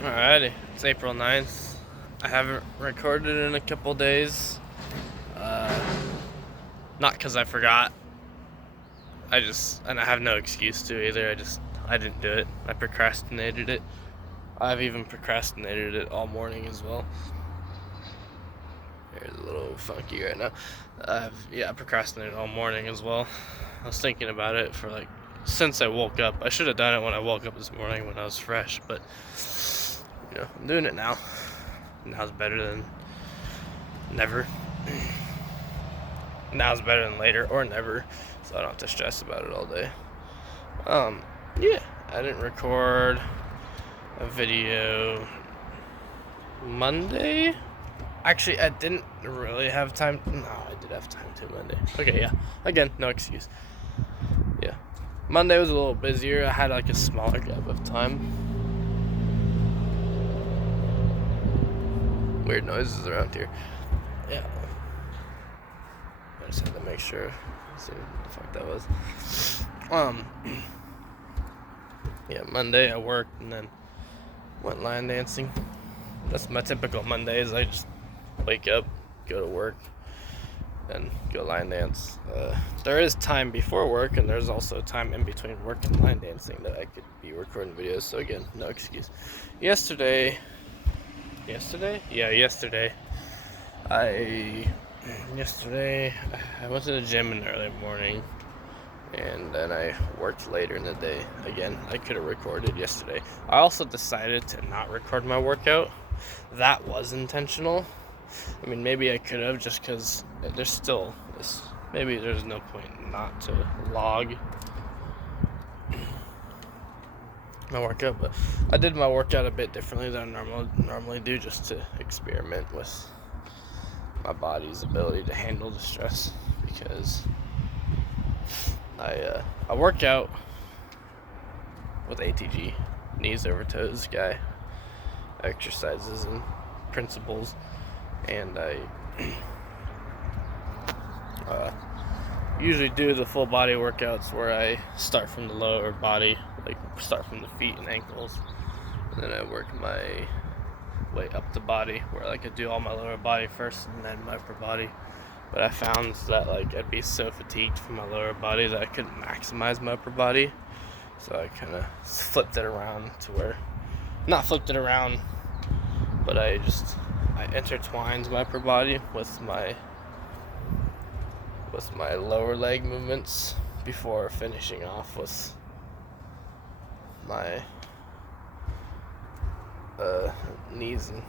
Alrighty, it's April 9th. I haven't recorded in a couple days. Not because I forgot. And I have no excuse to either. I didn't do it. I procrastinated it. I've even procrastinated it all morning as well. Here's a little funky right now. I procrastinated all morning as well. I was thinking about it since I woke up. I should have done it when I woke up this morning when I was fresh, but I'm doing it now. Now's better than never. Now's better than later or never, so I don't have to stress about it all day. I didn't record a video Monday. Actually, I didn't really have time. No, I did have time to Monday. Okay, yeah. Again, no excuse. Yeah. Monday was a little busier. I had a smaller gap of time. Weird noises around here. Yeah. I just had to make sure. See what the fuck that was. Yeah, Monday I worked and then went line dancing. That's my typical Mondays. I just wake up, go to work, and go line dance. There is time before work, and there's also time in between work and line dancing that I could be recording videos. So again, no excuse. Yesterday, I went to the gym in the early morning, and then I worked later in the day. Again, I could have recorded yesterday. I also decided to not record my workout. That was intentional. I mean, maybe I could have, just because there's still this. Maybe there's no point not to log my workout, but I did my workout a bit differently than I normally do, just to experiment with my body's ability to handle the stress, because I work out with ATG, knees over toes guy, exercises and principles, and I usually do the full body workouts where I start from the lower body, start from the feet and ankles, and then I work my way up the body, where I do all my lower body first and then my upper body. But I found that I'd be so fatigued from my lower body that I couldn't maximize my upper body, so I kind of flipped it around to where, not flipped it around, but I intertwined my upper body with my lower leg movements before finishing off with my knees and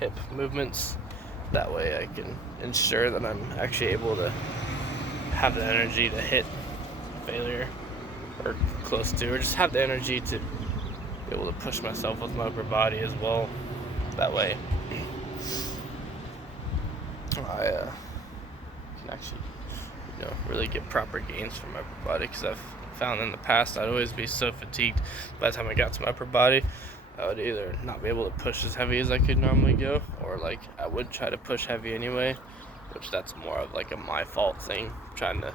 hip movements. That way I can ensure that I'm actually able to have the energy to hit failure, or close to, or just have the energy to be able to push myself with my upper body as well. That way I can actually really get proper gains from my upper body, because I've found in the past I'd always be so fatigued by the time I got to my upper body. I would either not be able to push as heavy as I could normally go, or I would try to push heavy anyway, which that's more of a my fault thing, trying to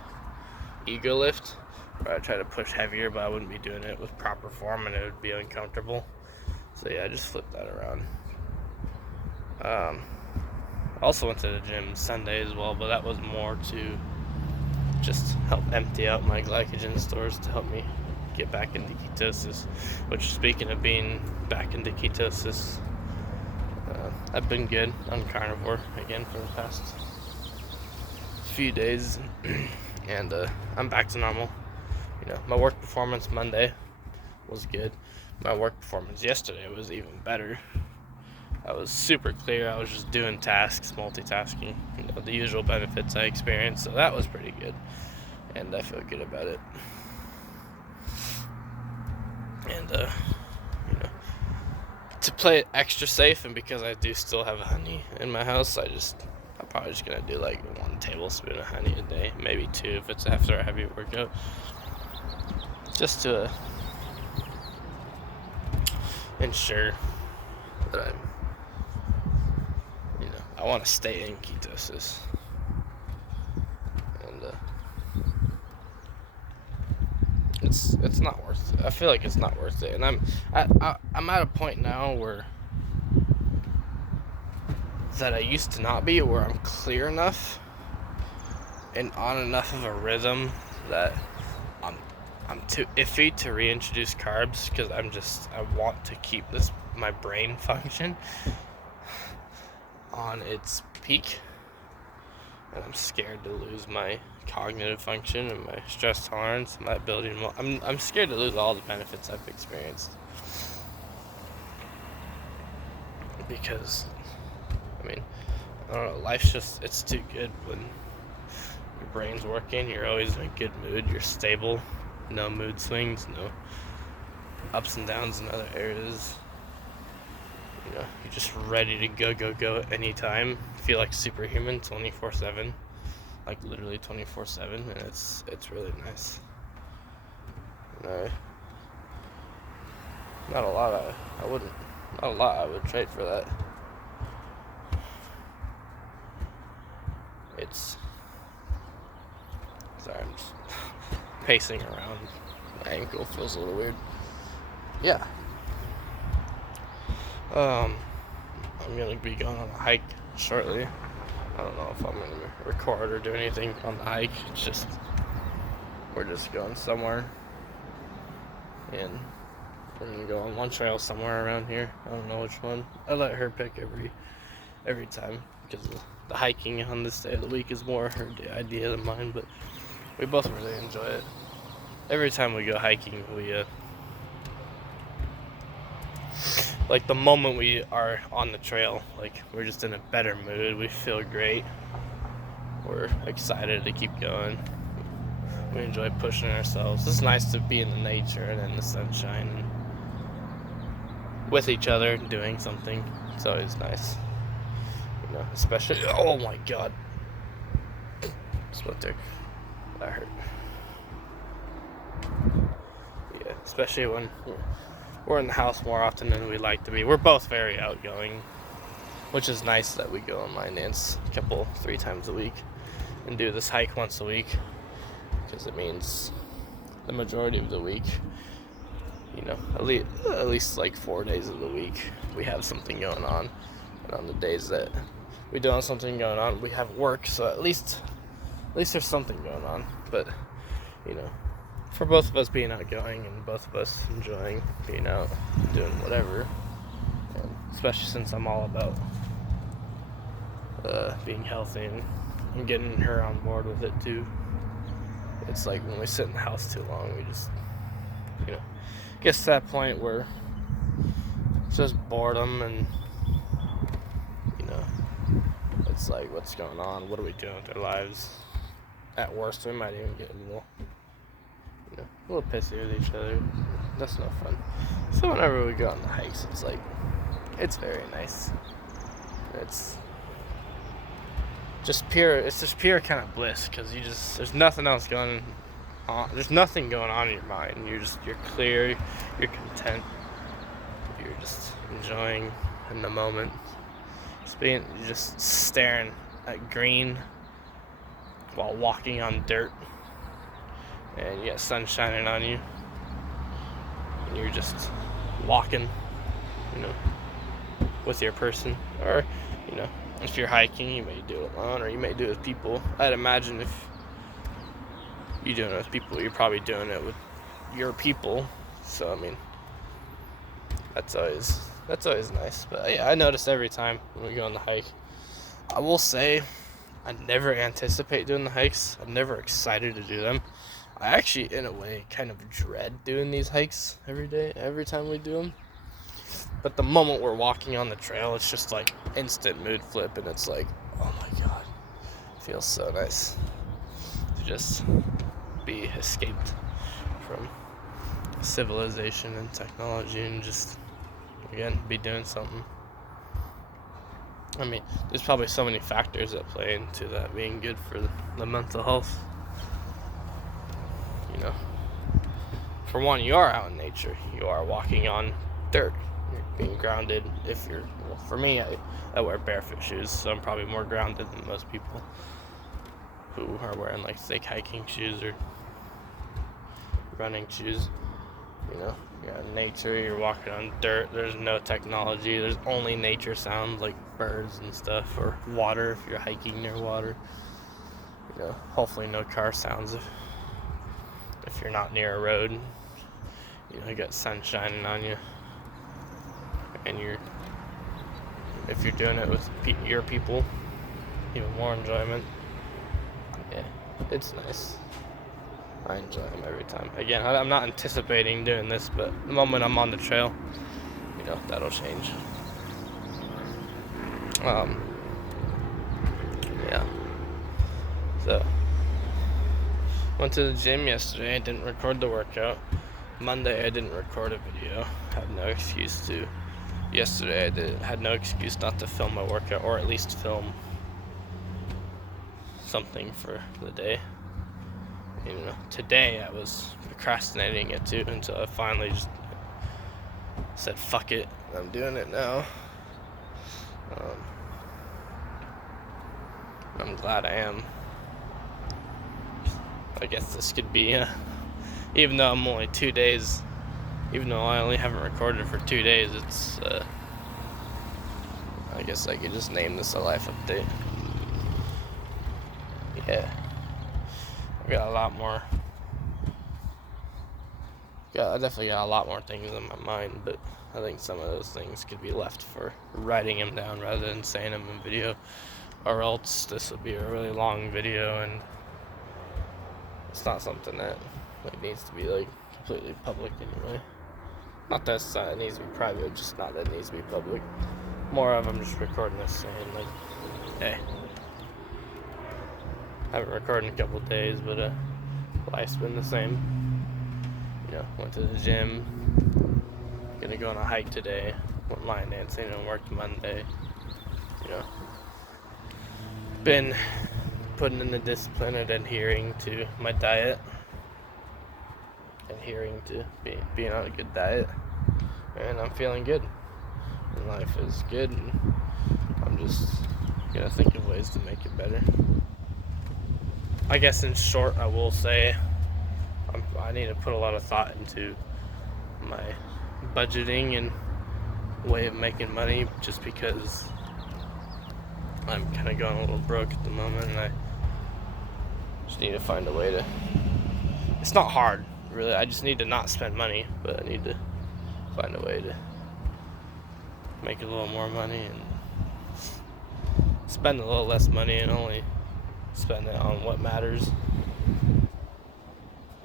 ego lift, where I try to push heavier, but I wouldn't be doing it with proper form and it would be uncomfortable. So yeah, I just flipped that around. I also went to the gym Sunday as well, but that was more to just help empty out my glycogen stores to help me get back into ketosis. Which, speaking of being back into ketosis, I've been good on carnivore again for the past few days, and I'm back to normal. My work performance Monday was good. My work performance yesterday was even better. I was super clear. I was just doing tasks, multitasking, the usual benefits I experienced. So that was pretty good, and I feel good about it. And to play it extra safe, and because I do still have honey in my house, I'm probably just gonna do 1 tablespoon of honey a day, maybe 2 if it's after a heavy workout, just to ensure that I want to stay in ketosis, and it's not worth it. I feel like it's not worth it, and I'm at a point now where that I used to not be, where I'm clear enough and on enough of a rhythm that I'm too iffy to reintroduce carbs, because I want to keep my brain function on its peak, and I'm scared to lose my cognitive function and my stress tolerance, my ability to I'm scared to lose all the benefits I've experienced, because I mean, I don't know, life's just, it's too good when your brain's working, you're always in a good mood, you're stable, no mood swings, no ups and downs in other areas. You know, you're just ready to go at any time. Feel like superhuman 24/7, like literally 24/7, and it's really nice. And not a lot I would trade for that. Sorry, I'm just pacing around. My ankle feels a little weird. Yeah. I'm gonna be going on a hike shortly. I don't know if I'm gonna record or do anything on the hike. It's just, we're just going somewhere, and we're gonna go on one trail somewhere around here. I don't know which one. I let her pick every time, because the hiking on this day of the week is more her idea than mine, but we both really enjoy it. Every time we go hiking, we like the moment we are on the trail, like we're just in a better mood, we feel great, we're excited to keep going, we enjoy pushing ourselves. It's nice to be in the nature and in the sunshine and with each other doing something. It's always nice, you know, especially, oh my god, splinter, that hurt. Yeah, especially when we're in the house more often than we like to be. We're both very outgoing, which is nice that we go on line dance 3 times a week and do this hike once a week, because it means the majority of the week, you know, at least like 4 days of the week, we have something going on. And on the days that we don't have something going on, we have work, so at least there's something going on. But, you know, for both of us being outgoing and both of us enjoying being out doing whatever, and especially since I'm all about being healthy and getting her on board with it too, it's like when we sit in the house too long, we just, you know, gets to that point where it's just boredom, and you know, it's like, what's going on, what are we doing with our lives? At worst, we might even get a little pissy with each other. That's no fun. So whenever we go on the hikes, it's like, it's very nice. It's just pure kind of bliss, because there's nothing else going on. There's nothing going on in your mind. You're clear, you're content, you're just enjoying in the moment. You're just staring at green while walking on dirt, and you got sun shining on you, and you're just walking, you know, with your person. Or, you know, if you're hiking, you may do it alone, or you may do it with people. I'd imagine if you're doing it with people, you're probably doing it with your people. So I mean, that's always nice. But yeah, I notice every time when we go on the hike, I will say, I never anticipate doing the hikes. I'm never excited to do them. I actually, in a way, kind of dread doing these hikes every time we do them. But the moment we're walking on the trail, it's just like instant mood flip, and it's like, oh my god, it feels so nice to just be escaped from civilization and technology and just, again, be doing something. I mean, there's probably so many factors that play into that being good for the mental health. You know, for one, you are out in nature. You are walking on dirt. You're being grounded. For me, I wear barefoot shoes, so I'm probably more grounded than most people who are wearing like thick hiking shoes or running shoes. You know, You're in nature, you're walking on dirt, there's no technology, there's only nature sounds like birds and stuff, or water if you're hiking near water. Hopefully no car sounds if you're not near a road. You got sun shining on you, and if you're doing it with your people, even more enjoyment. Yeah, it's nice. I enjoy them every time. Again, I'm not anticipating doing this, but the moment I'm on the trail, that'll change. Yeah. So, went to the gym yesterday. I didn't record the workout. Monday, I didn't record a video. Had no excuse to. Yesterday, I had no excuse not to film my workout, or at least film something for the day. Today I was procrastinating it too until I finally just said, fuck it, I'm doing it now. I'm glad I am. I guess this could be, even though I'm only 2 days, even though I only haven't recorded for 2 days, it's, I guess I could just name this a life update. Yeah. I definitely got a lot more things in my mind, but I think some of those things could be left for writing them down rather than saying them in video, or else this would be a really long video, and it's not something that needs to be completely public anyway. Not that it needs to be private, just not that it needs to be public. More of I'm just recording this saying hey, I haven't recorded in a couple of days, but life's been the same. Went to the gym. Gonna go on a hike today. Went line dancing and worked Monday. Been putting in the discipline and adhering to my diet. Adhering to being on a good diet. And I'm feeling good. And life is good. And I'm just gonna think of ways to make it better. I guess in short, I will say I need to put a lot of thought into my budgeting and way of making money, just because I'm kind of going a little broke at the moment, and I just need to find a way to. It's not hard, really. I just need to not spend money, but I need to find a way to make a little more money and spend a little less money and only spend it on what matters.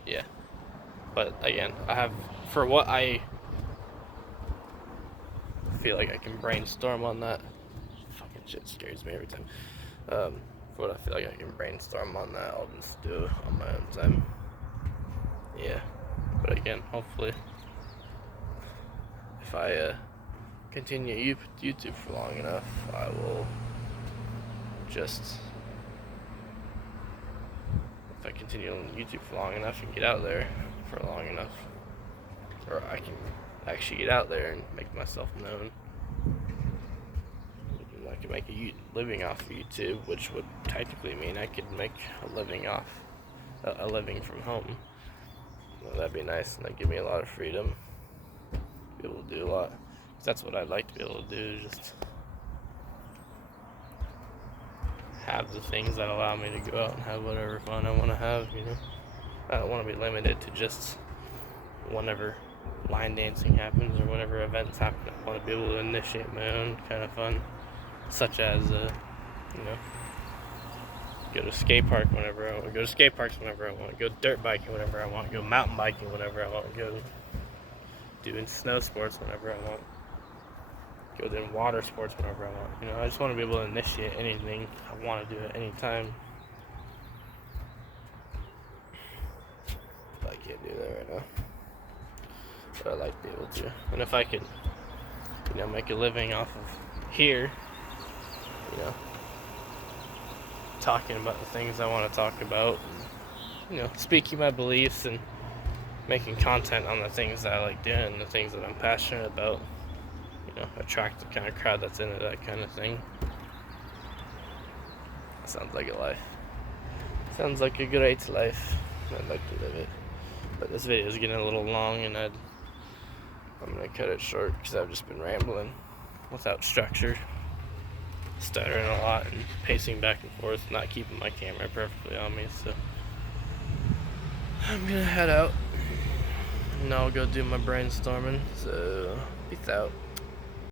Yeah. But again, for what I feel like I can brainstorm on that. Fucking shit scares me every time. For what I feel like I can brainstorm on that, I'll just do it on my own time. Yeah. But again, hopefully, if I continue YouTube for long enough, I will just. If I continue on YouTube for long enough and get out there for long enough, or I can actually get out there and make myself known. I could make a living off of YouTube, which would technically mean I could make a living from home. Well, that'd be nice, and that'd give me a lot of freedom. Be able to do a lot. That's what I'd like to be able to do, just have the things that allow me to go out and have whatever fun I want to have, I don't want to be limited to just whenever line dancing happens or whenever events happen. I want to be able to initiate my own kind of fun, such as, go to skate park whenever I want, go to skate parks whenever I want, go dirt biking whenever I want, go mountain biking whenever I want, go doing snow sports whenever I want, go doing water sports whenever I want. I just want to be able to initiate anything I want to do at any time. But I can't do that right now. But I'd like to be able to. And if I could, make a living off of here, talking about the things I want to talk about, and, speaking my beliefs and making content on the things that I like doing and the things that I'm passionate about, attract the kind of crowd that's into that kind of thing. Sounds like a life. Sounds like a great life. I'd like to live it. But this video is getting a little long, and I'd I'm gonna cut it short because I've just been rambling without structure, stuttering a lot and pacing back and forth, not keeping my camera perfectly on me. So I'm gonna head out and I'll go do my brainstorming. So peace out.